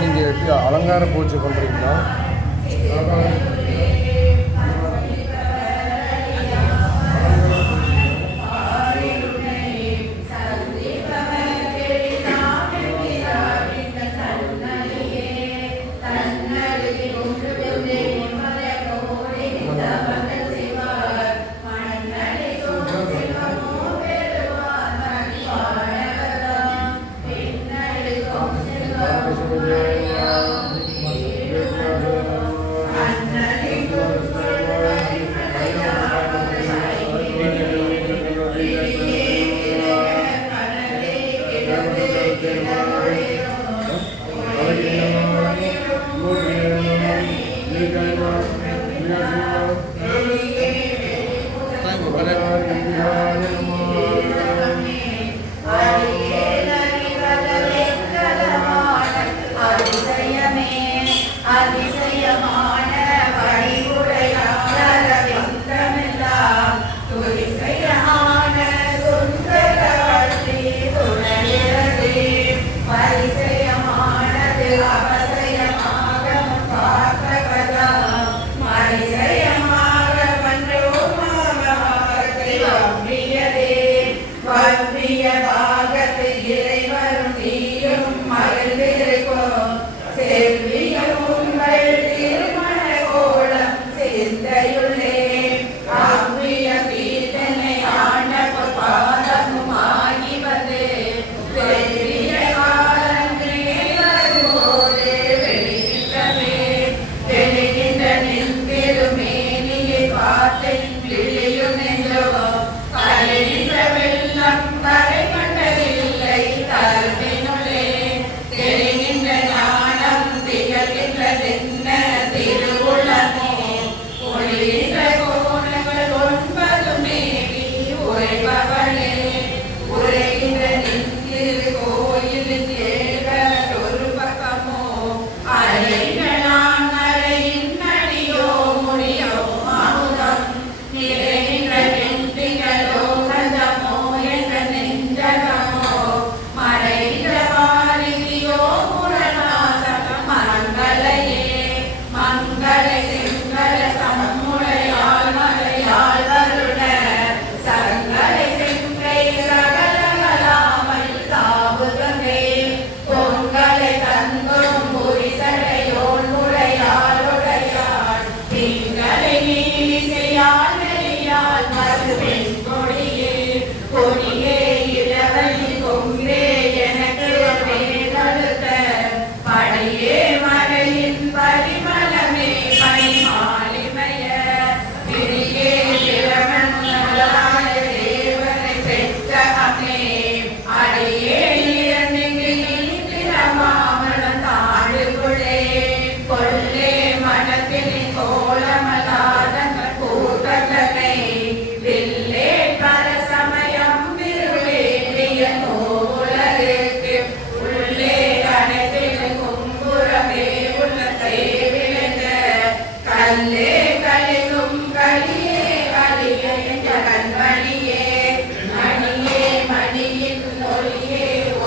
நீங்கள் எப்படி அலங்கார பூஜை பண்ணுறீங்களா? Say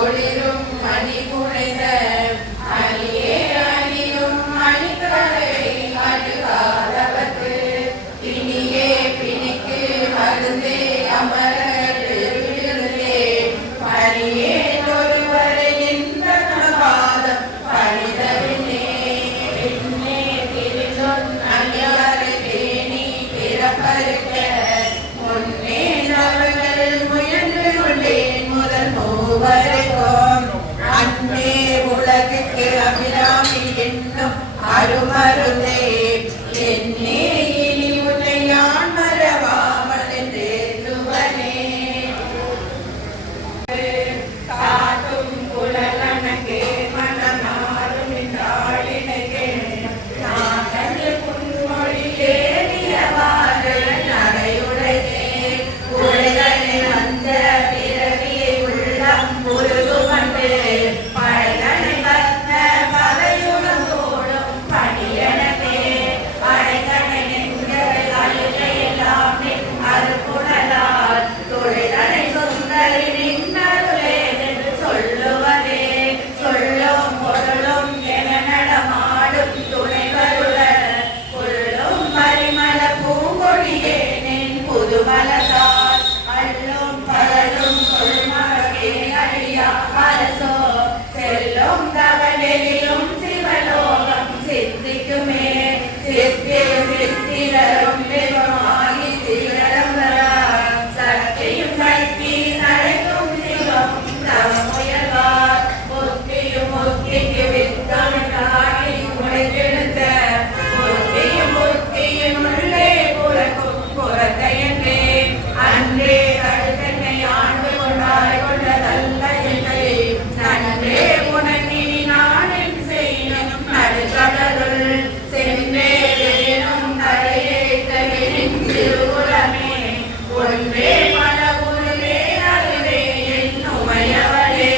ஒளிரும் மணி புனைந்த அணியே அணியும் மணிக்கடை அழுகாதவர்க்கு பிணியே பிணிக்கு மருந்தே அமரர் விருந்தே பணியே ஒருவரை நின்ற பாதம் பணிதவினே பின்னே திருந்தொன் அணியாரை பேணி பிறப்பருக்க முன்னே அவர்கள் முயன்று கொண்டேன் முதல் மூவருக்கும் அன்னே உலகுக்கு அபிராமி என்னும் அருமருந்தே என்னே இனி உன்னை யான் மறவாமல் என்றேற்றுவனே சாட்டும் குழலனக்கே மனமாறும் நாளினக்கே நாகல் புன்மொழியே நியவாறு நடையுடையே உடைகளை வந்த பிறவியை உள்ளம் உருகுமண்டு படைகளை வந்த பதையுடன் தோடும் பணியனே அடைகளை நெஞ்சரை அழுகையெல்லாம் அறுப்புணலால் தொழிலனை சுந்தரி நின்னருளே என்று சொல்லுவதே சொல்லும் பொருளும் என நடமாடும் துணைவருள கொள்ளும் பரிமள பூங்கொடியே நின் புதுமலசார் அள்ளும் பகலும் கொள்மகே அழியா அரசோ செல்லும் தவனெறியும் சிவலோகம் சித்திக்குமே சித்தியும் சித்திரரும் தெய்வமாகி திகழம்பரா சக்தியும் சக்தி நடைக்கும் சிவம் தவமுயல்வார் புத்தியும் புத்திக்கு வித்தமிழாகி உடைத்தெடுத்த புத்தியும் புத்தியும் உள்ளே புறக்கும் புறத்தையன்றே அன்றே கழுத்தென்னை ஆண்டு கொண்டாய் கொண்டதல்ல என்னை நன்றே உனக்கு நான் என் செய்யும் நடுக்கடலுள் சென்றே வேணும் நடையே தவிரின் திருவுலமே ஒன்றே பல உருவே அருவே என் உமையவளே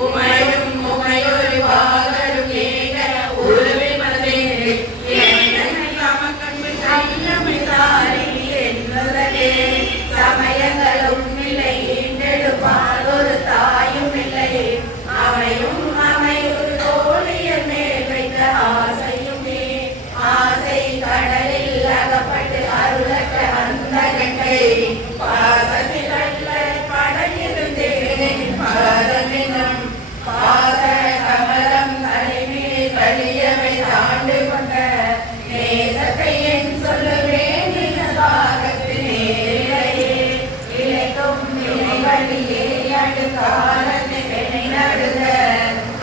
உமையும் உமையொரு வாகரும் ஏக உருவிமதே என்னை நமக்கன்பு சையமிதாரி என்பதே சமயங்களும் இல்லை ஈண்டெடுப்பால் ஒரு தாயும் இல்லை அமையும் அமையொரு தோழியர் மேல் வைத்த ஆசையுமே ஆசை கடலில் அகப்பட்டு அருளற்ற அந்த கங்கை பாசத்தில் அல்ல படையிருந்தேன் பாதமெனும் பாச கமலம் தலைமேல் வலியவை தாண்டு கொண்ட நேசத்தை என் சொல்லுவேன் பாகத்து நேரிழையே இழைக்கும் நினைவழியே அடுக்காலத்தை பெண்ணை நடுத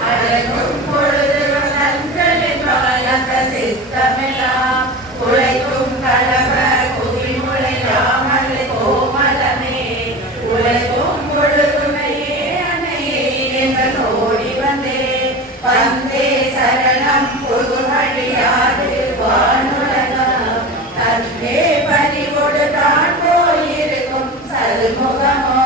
அழகும் பொழுது நன்றல் என்றால் அந்த சித்தமெல்லாம் உழைக்கும் கலவ குவிமுளையாமல் கோமலமே உழைக்கும் பொழுதுமையே அணையே எங்கள் ஓடி வந்தே வந்தே சரணம் புதுமழியாது வானுலகம் தந்தே பறிவொடு தான் போயிருக்கும் சல்முகமோ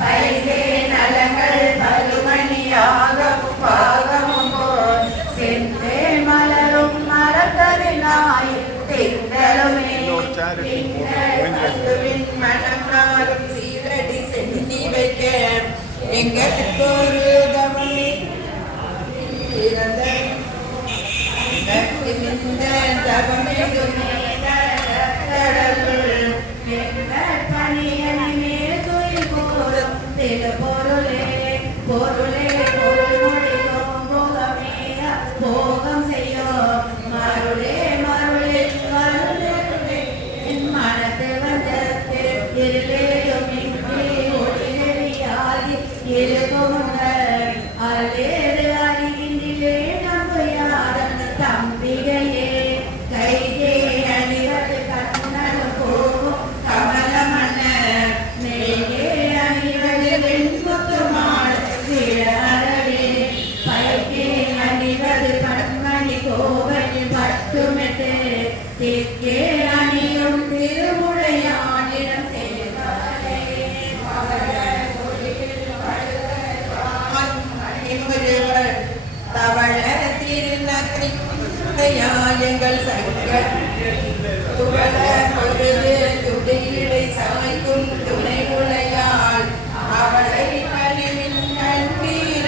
பைதே நலங்கள் பருமணியாகவும் பாகமும் போல் சென்றே மலரும் மரத்தவினாய் திங்களுமே மனம் நாளும் சீரடி சென்னி வைக்க எங்களுக்கு ஒரு கவனி பிறந்த இந்த தவமிகும் கடலுள் எங்கள் பணியனே துயில் போதும் திரு பொருளே பொருளே பொருள் முடியும் போகமே போகம் செய்யும் மருளே மருளே மருளே என் மனத்தில் வந்த இருளேயும் இன்றி ஒளியாகி இருக்கும் அருளேறு அறிகின்றே நம்புயாதன் தம்பிகையே கைகே அணிவது கண்ணனும் போகும் கமலமன்ன மேலே அணிவது வெண்முத்துமாள் சிறரவே பைக்கே அணிவது கண்மணி கோவணி பட்டுமெட்டு திக்கே அணியும் திருமுடையானிடம் சேர்ந்தாலே தவள திருநகையாயங்கள் சங்கர் துவள பொழுது துடியிடை சாய்க்கும் துணை உலையாள் அவளை கழிவின் கண்பீர்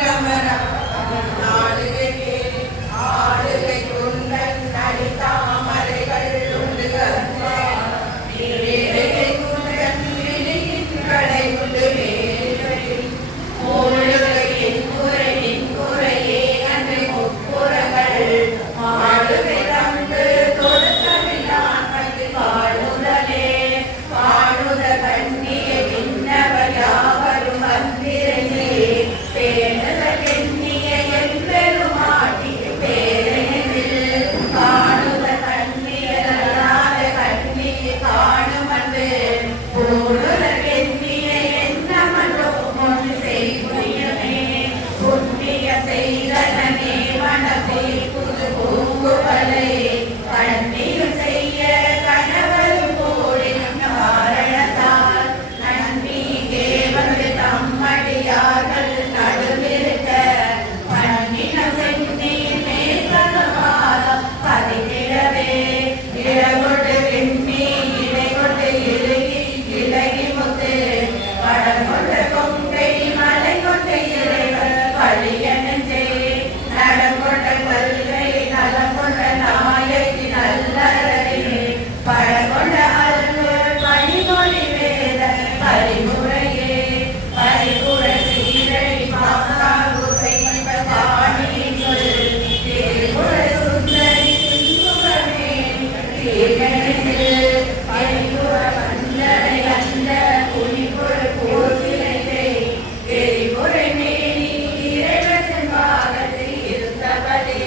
போருலகெண்ணிய எம்பெருமாட்டி பேரணியில் காணுத கண்ணியதல்லாத கண்ணியை காணுமன்று போருலகெண்ணிய என்னமன்றோ ஒன்று செய்யுமே புண்ணிய செய்தனே மனத்தை புது பூங்குவலை கண்ணியும் செய்ய கணவரும் போரின் காரணத்தால் நன்றிக்கே வந்து தம்மடியார்கள் நடுவிருக்க பண்ணினம் சென்னி மேற்கனவாதம் பதினிடவே இடகொண்டு வெண்ணி இடைகொண்டு இறுகி இலகி முத்து படம் கொண்ட கொங்கை மலை கொண்ட இறைவர் பழிய நெஞ்சே நடம் கொண்ட கல்லை நலம் கொண்ட நாயகி நல்லறவே படம் கொண்ட அல்கு பணிமொழி வேத பரிமுறையே பரிபுரை சீரடி பாசாகுசை பாணியின் சொல் திருமுறை சுந்தரி சுந்தரமே தீர்கணில் பரிபுர வந்தரை அந்த புனிபுர போர்த்திலே எரிபுரை மேனி இறைவர் செம்பாகத்தை இருந்தவளே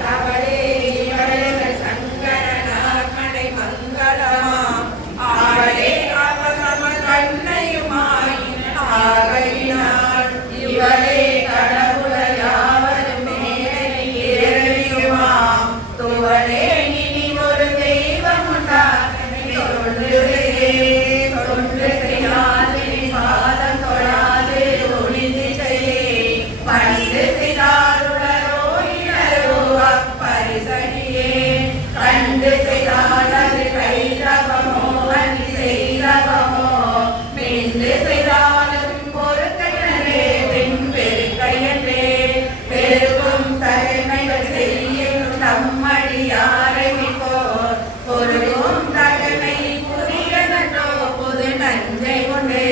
தவளே இவளைகள் சங்கரநாத்மனை மங்களமாம் ஆடலே அவகம கண்ணையுமாயின் ஆகையினால் இவளே கடவுள யாவரும் மேலை ஏறியுமாம் துவளே இனி ஒரு தெய்வம் தொன்று செய்யாது பாதம் தொழாது ஒளிதிசையே பண்டு செய்தாருளரோ இளரோ அப்பரிசனியே கண்டு செய்தாலது கைரவமோ அன்றி செய்தவமோ மென்று செய்தாலும் பொறுக்கையனே பின் பெருக்கையனே பெருகும் தலைமைகள் செய்யும் தம்மடியாரை மிக்கோர் பொருளும் தகமை புரியனோ புது நஞ்சை கொண்டு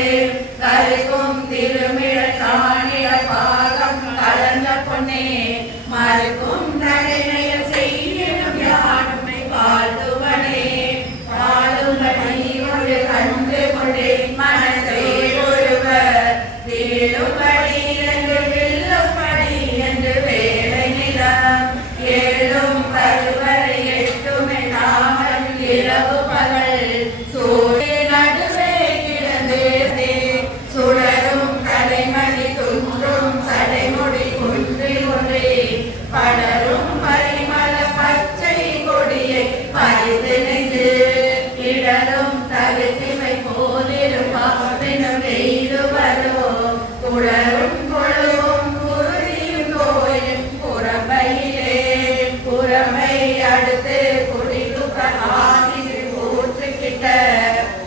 கருக்கும் திருமிழ காணிய பாகம் கலந்த பொன்னே மறுக்கும் தலைமையில் செய்யும் யாருமை வாழ்த்துவனே வாழும்படி ஒரு கண்டு கொண்டே மனதை ஒருவர் வீழும்படி என்று வில்லும்படி என்று வேலை நிலம் ஏழும் பருவரை எட்டுமே நாமல் இரவு பகல் சூழ் நடுவே கிடந்து சுடரும் கலைமணி துன்றும் சடைமுடி குன்றில் ஒன்றே படரும் பரிமள பச்சை கொடியை பறித்து நெஞ்சு இடரும் தவிர்த்திமை போதிரும் பாவினும் எய்துவரோ குளரும் கொழுவும் குருதியும் கோயும் புறமையிலே புறமை அடுத்து குடிகுக்க ஆதியில் ஊற்றுக்கிட்ட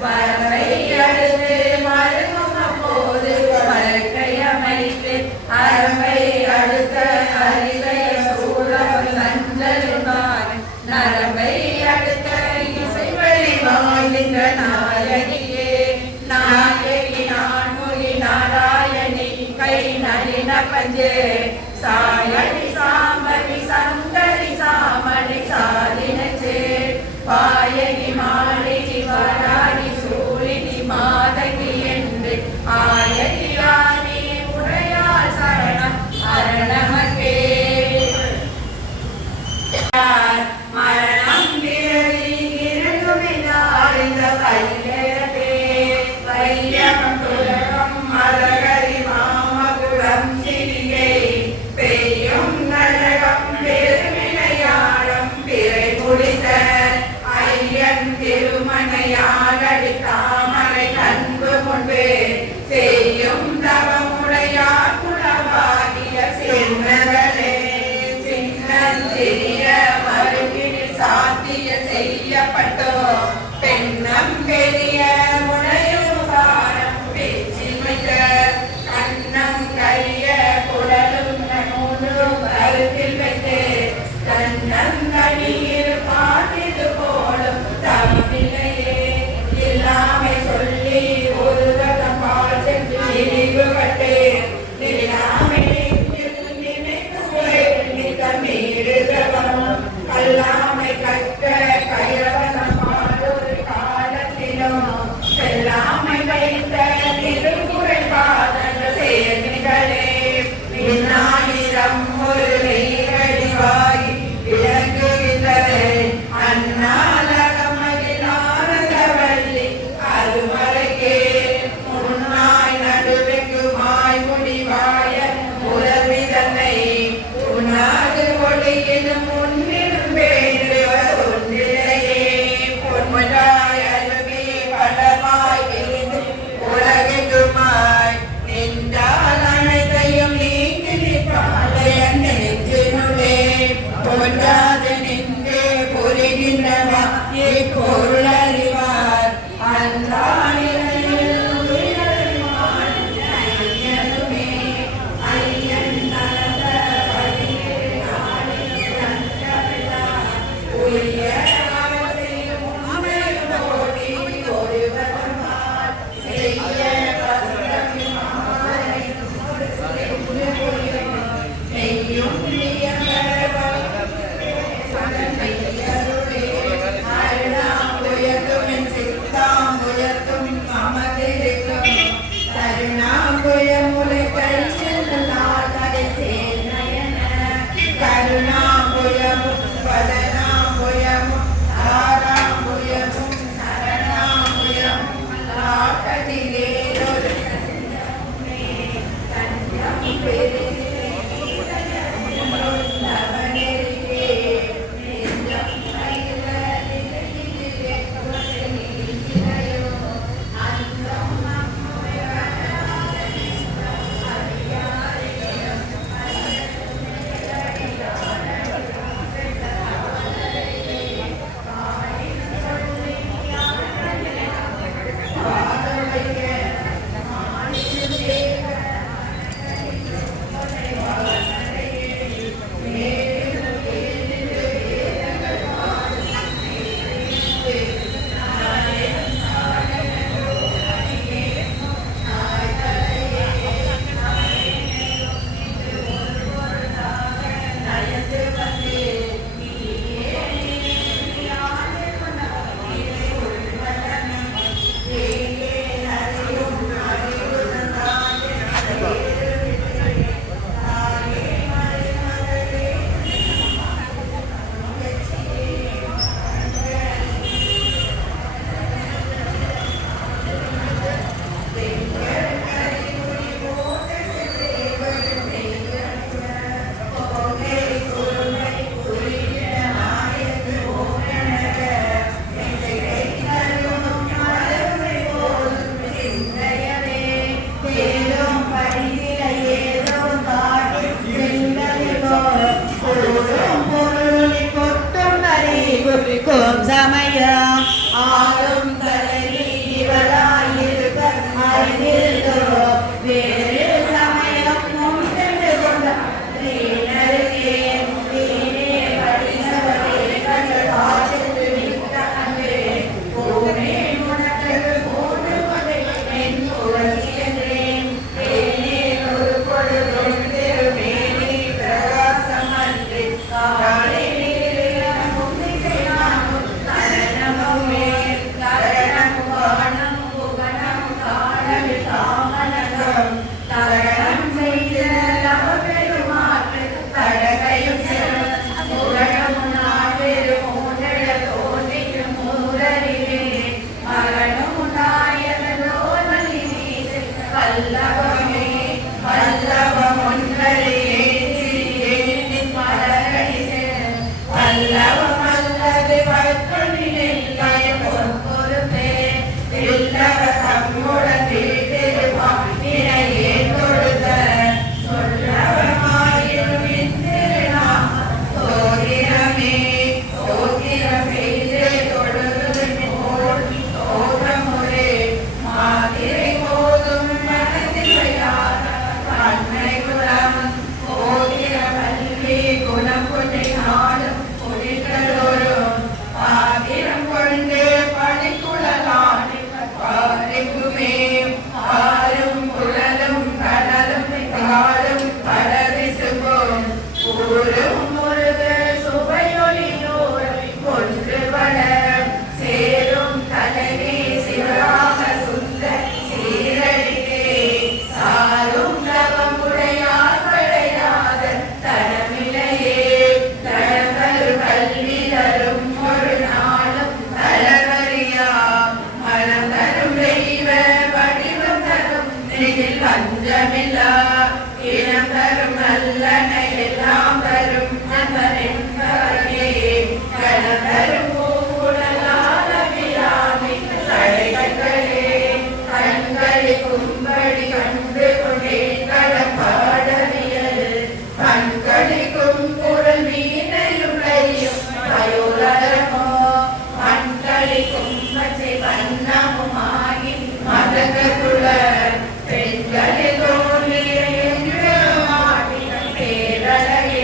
வரவை அடுத்து மருகும் அப்போது வழக்கை அமைத்து அறமை அடுத்த அறிவை சூழல் நஞ்சலுமார் நரம்பை அடுத்த இசை வழி வாழ்கின்ற நாயகியே நாயகி நான்மொழி நாராயணி கை நளின பஞ்சே சாயணி சாமணி சங்கரி சாமணி சாதினச்சே பாயகி மாளிகி வராகி சூழினி மாதகி என்று ஆயகி ஆணி உடையாள் சரணம் அரணமக்கே மரணம் பிறவி இரண்டுமினார் இந்த கையிலே வையம் துலகம் மலகரி மாமகுடம் சிறிகை பெய்யும் நரகம் பெருமினையாள் பொய்யிலும் முன்னிலும் வேண்டுவர் ஒன்றிலேயே பொன்மொழியாய் அருமே பலமாய் விரிந்து உலகெங்குமாய் நின்றால் அனைத்தையும் நீங்கி நிற்பாலே நெஞ்சினுள்ளே பொன்றாது நின்று புரிகின்றவா இப்பொருள் அறிவார் சமயம் ஆளும் தலைவி இவளாயிருக்க அறிந்தோ வேறு சமயம் முன்னின்று கொண்ட தீனருகே தீனே படித்தவரே கண்கள் ஆசித்து விட்டாங்கே போனே உனக்கு போடு கொண்டே என் உலகியன்றேன் தேனே ஒரு பொழுதும் திருமேனி பிரகாசமன்றி காலே பஞ்சமில்லா இனம் தரும் நல்லனை எல்லாம் தரும் கணவரென்பவரே கணவரும் பூங்குழலால் அபிராமின் கடைகளே கண்களை கும்படி கண்டு கொண்டேன் கடப்பாடவியல் கண்களிக்கும் குரல் வீணையுள்ளையும் பயோலரமோ மண்களிக்கும் பச்சை வண்ணமுமாகி மதகுல பெண்களில் தோன்றிய மாட்டின பேரழகே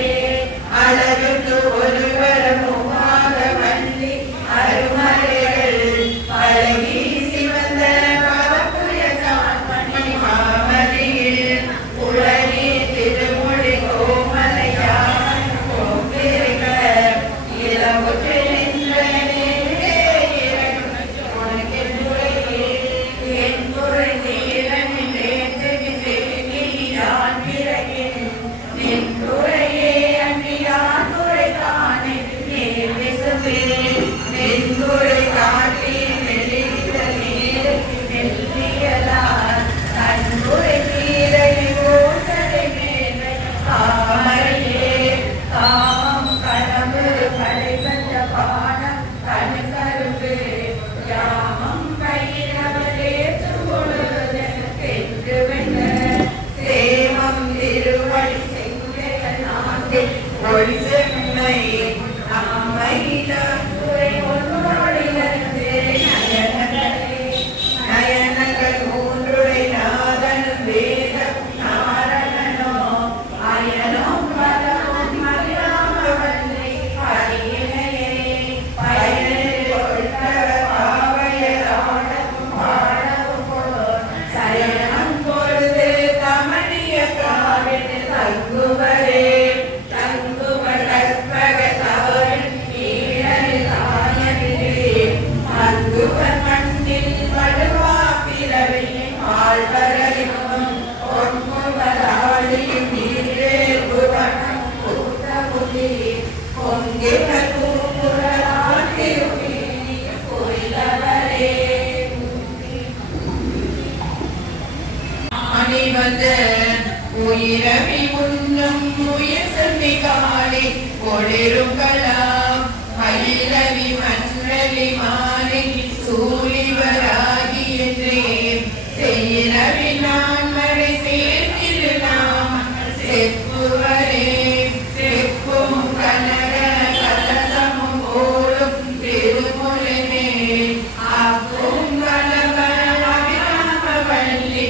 அழகுக்கு ஒருவரமுமாக வள்ளி அருமறைகள் பழகி சிவந்த பவப்புயதான் மணி மாமதியில் உலகி திருமொழி கோமலையான் கோம்பிருக்க இளமுற்று நின்ற நேரே உனக்கென்றுரையே என் குறை நீரனின் வேண்டுகின்றேன் நீயான் பிறகின் நின் குறையே அன்னியான் குறைத்தானே நேர் விசுவேன் நின் குறை காட்டி மெல்லித நீர் மெல்லியலார் தன் குறை தீரை ஓட்டடை மேலை காமரையே காமம் கனவு கடைபட்ட பானம் கணுக்கரும்பு யாமம் கையினவரே தும்பொழுது கென்று வெண்ண சேமம் திருவடி செங்கைகள் நாட்டில் ஒளி செம்மை அம்மையிடம் துறை ஒன்றோடிலிருந்து நயனங்கள் மூன்றுரை நாதனும் வேதம் நாரணனோ அயனும் பதமும் அறியாமவல்லை அரியணையே பயனில் கொள்கவர் பாவையராடவும் பாடவும் போல் சயனம் பொழுது கமனிய காவினில் தங்குவரே தங்குவர் கற்பக தவறின் ஈழனில் ஆயனிலே அங்குவர் மண்ணில் வடுவா பிறவியின் ஆழ்வரையும் பொன்முவராளியும் நீரேகுவனம் கூட்டமுதி பொங்கிவர் பூங்குழலால் திருமேனிய பொய்தவரே அணிவந்த உயிரவி உண்ணும் உயிர் செல்வி காளி ஒளிரும் கலாம் மயிலவி மன்றலி மாறி சூழிவராகி என்றே செய்யினவி நான் வரை சேர்த்திருநாம் செப்புவரே செப்பும் கனக கலசமும் ஓடும் திருமுறைமே அப்பும் கலவன் அபிராமவல்லி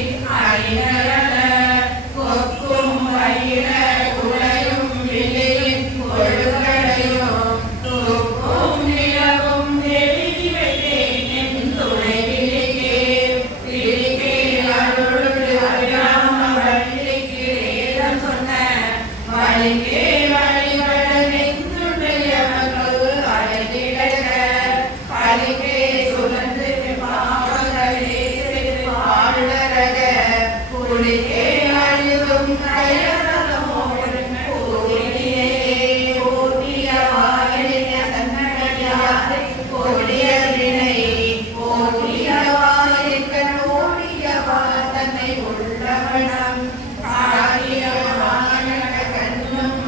ஐநரல கொக்கும் வயிற குலையும் விலையின் கொழுகடையும் தொக்கும் நிலவும் நெருங்கி வைத்தேன் என் துணைவிலிக்கே விழிக்கே அருள் அபிராமவல்லிக்கு வேதம் சொன்ன வழிக்கே வழிபட நெஞ்சுடையவர்கள் அழகிடக பழிக்கே சுழன்று பாவங்களே பாடுறக குளிக்கே அழுதும் கயசலமோடும் கோடியே ஓட்டிய வாயிலின தன்னடியாரை கோடிய வினை ஓட்டிய வாயிலிக்க ஓடியவா தன்னை உள்ளவனம் காரியமான கண்ணும்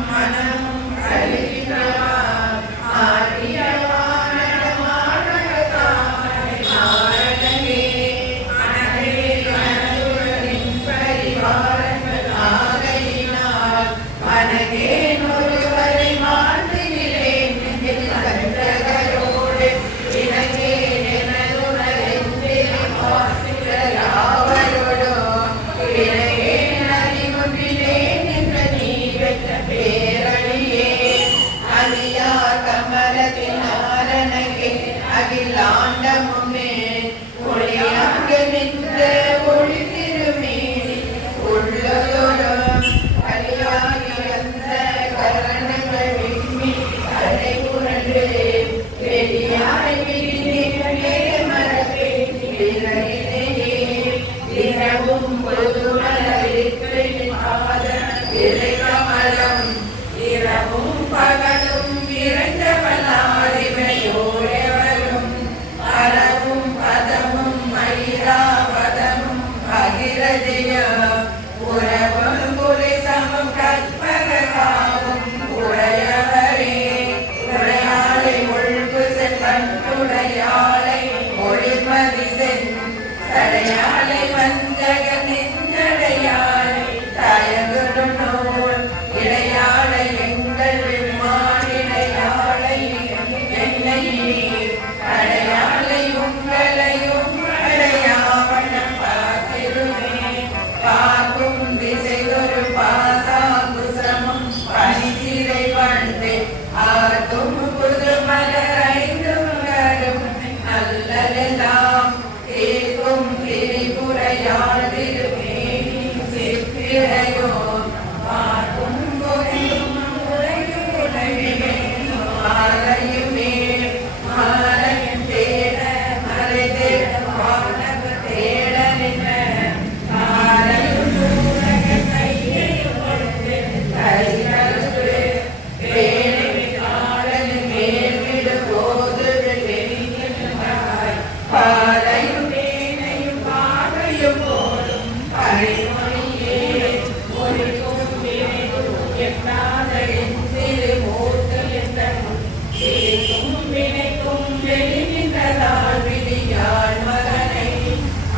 எட்டாத என் சிறு மூர்த்தி என்ற விழிக்கும் வினைக்கும் வெளிகின்றதால் விழியாள் மகனை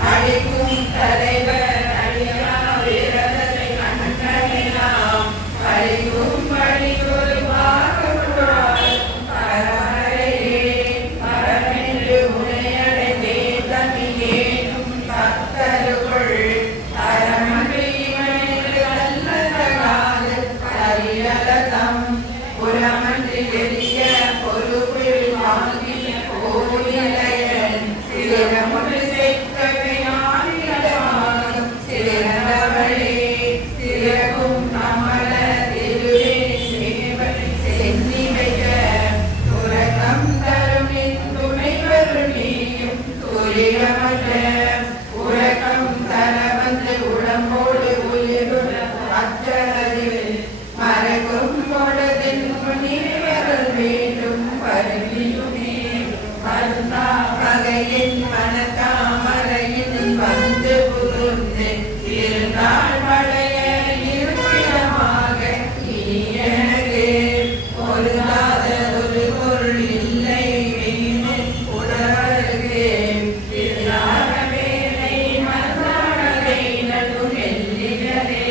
அழிக்கும் தலைவர் அழியா விரதத்தை கண்டனையாம் அழிக்கும் வழியொரு பாகமுடாய் பரவரையே பரமென்று உனையடைந்தே தமிழேனும் தத்தருக்குள் தரமன்றி மனிதர் அல்லதகாது கரியலதம் புறமன்றி எரிய பொறுப்பில் வாங்கி கோயிலையன் சிறமுறை சேர்க்கையானிடமாகும் சிறந்தவளே சிறகும் கமல திருவே சேவனை சென்னி வைக்க துறக்கம் தரும் என் துணை வருணியும் துரியமற்ற உறக்கம் தர வந்து உடம்போடு உயிருள்ள அச்சரில் மறைக்கும் பொழுதின் முனிவர்கள் வேண்டும் பருவியுமே மருந்தா பகையின் மனத்தாமரையின் வந்து புகுந்து இருந்தால் பழைய இருப்பிடமாக இனியனது பொருளாத ஒரு பொருள் இல்லை வீணு உடலுக்கு இல்லாத வேலை மறுநாளை நடும் மெல்லியதே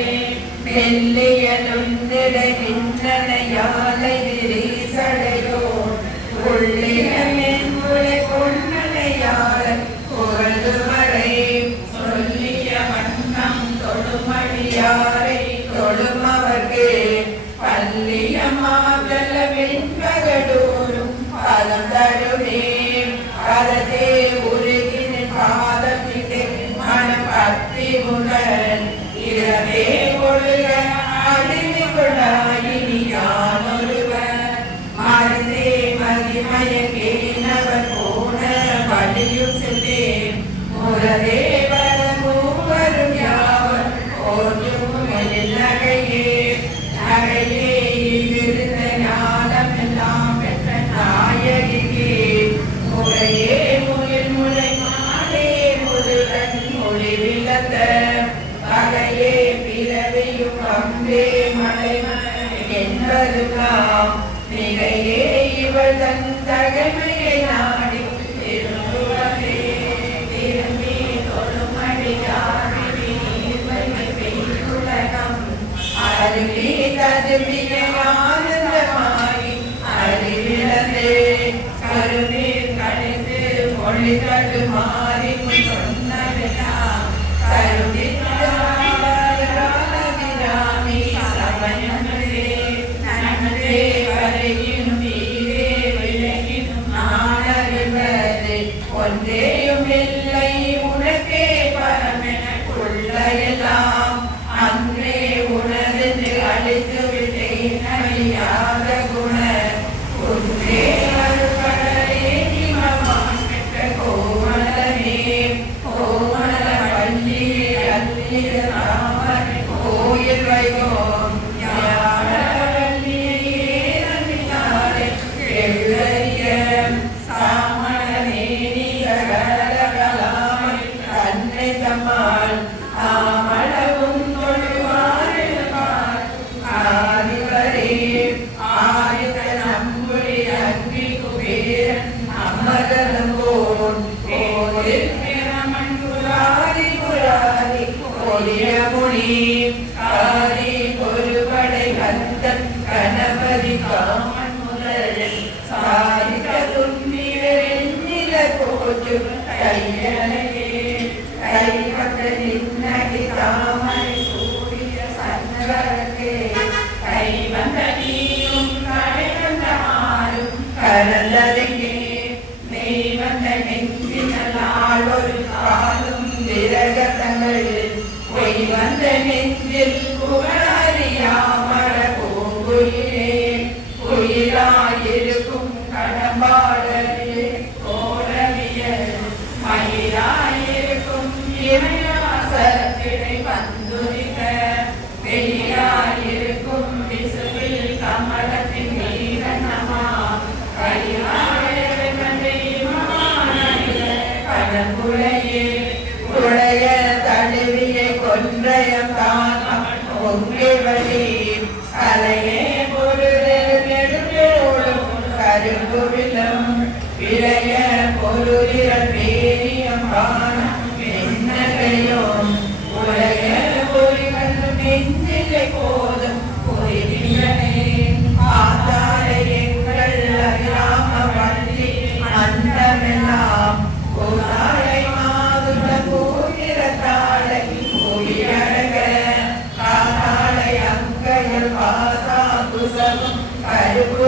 மெல்லியலுந்திட நின்றனையாலை விரிசடையோ உள்ளியமென் உரை கொண்டனையாளன் புகழ்ந்து வரை சொல்லிய வண்ணம் தொடுமடியாரை தொடுமவர்க்கு பள்ளிய மாதல வெண்பகடூரும் பதம் தடுமே பதத்தே உருகின பாதத்திட்டு மனம் பக்தி முதல் இரவே ஒழுக அழிவு கொண்டாயினி யானொருவன் மருந்தே மதிமயக்கேனவர் போன வழியும் செல்லேன் முரதே வர மூவரும் யாவர் ஓடும் நகையே நகையே இருந்த ஞானம் எல்லாம் பெற்ற நாயகிக்கே முறையே முயல் முறை மாலே முருகன் மொழிவிழந்த பகையே பிறவியும் அம்பே மலை என்பதுலாம் மிகையே இவள் தன் தகமையை நாடி திரும்புவதே திரும்பி தொழுமடியாரி பெய்யுலகம் அருவி ததும்பிய ஆனந்தமாய் அறிவிழந்தே கருவீர் கழிந்து மொழி தடுமாறி சொன்னதெல்லாம் கருவி ராமி சமயங்களே நன்றே வரையினும் நீரே விலகினும் நானறிவது ஒன்றேயும் இல்லை உனக்கே பரமென கொள்ள எல்லாம் அன்றே உனதென்று அழித்து விட்டேன் அறியாத குண ஒன்றே அருள்கடலே இமமான் பெற்ற கோமலமே கோமல பள்ளி அல்லிய ராமர் கோயில் வைகோம் கணபதி காமன் முதலில் சாதிக்க துன்பிவெண்ணில போச்சு கையலையே கைப்பற்ற நின்னடி தாமரை சூரிய சங்கரே கை வந்த நீயும் கடை வந்த மாறும் கலந்ததெங்கே மெய் வந்த நெஞ்சினால் ஒரு காலும் விரகத்தங்கள் பொய் வந்த நெஞ்சில் புகழறியாமல பூங்குயிலே குயிலாயிருக்கும் கடம்பாடலே கோடவியல் மயிலாயிருக்கும் இமையாசத்திடை வந்துரிக்க வெயிலாயிருக்கும் விசுவில் கமலத்தின் நீரனமா கையா கருப்பு